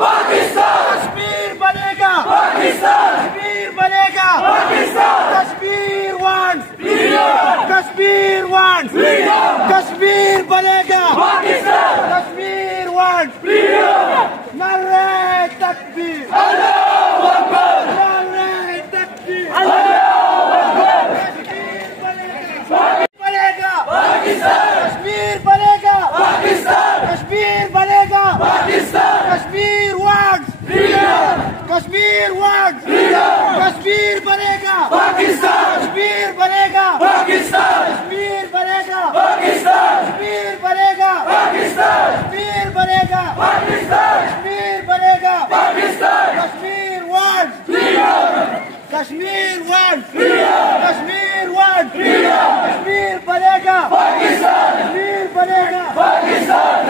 पाकिस्तान, कश्मीर बनेगा पाकिस्तान, कश्मीर बनेगा Pakistan, Kashmir wants freedom, Kashmir wants freedom, Kashmir बनेगा पाकिस्तान, कश्मीर वांट्स फ्रीडम, नारे तकबीर अल्लाहू अकबर, नारे तकबीर अल्लाहू अकबर, कश्मीर बनेगा पाकिस्तान, कश्मीर बनेगा पाकिस्तान, कश्मीर बनेगा Pakistan, Kashmir wants freedom, Kashmir wants freedom, Kashmir बनेगा पाकिस्तान, कश्मीर बनेगा पाकिस्तान, कश्मीर बनेगा पाकिस्तान, कश्मीर बनेगा पाकिस्तान, कश्मीर बनेगा पाकिस्तान, कश्मीर बनेगा Pakistan, Kashmir wants freedom, Kashmir wants freedom, Kashmir wants freedom, Kashmir बनेगा पाकिस्तान, कश्मीर बनेगा पाकिस्तान,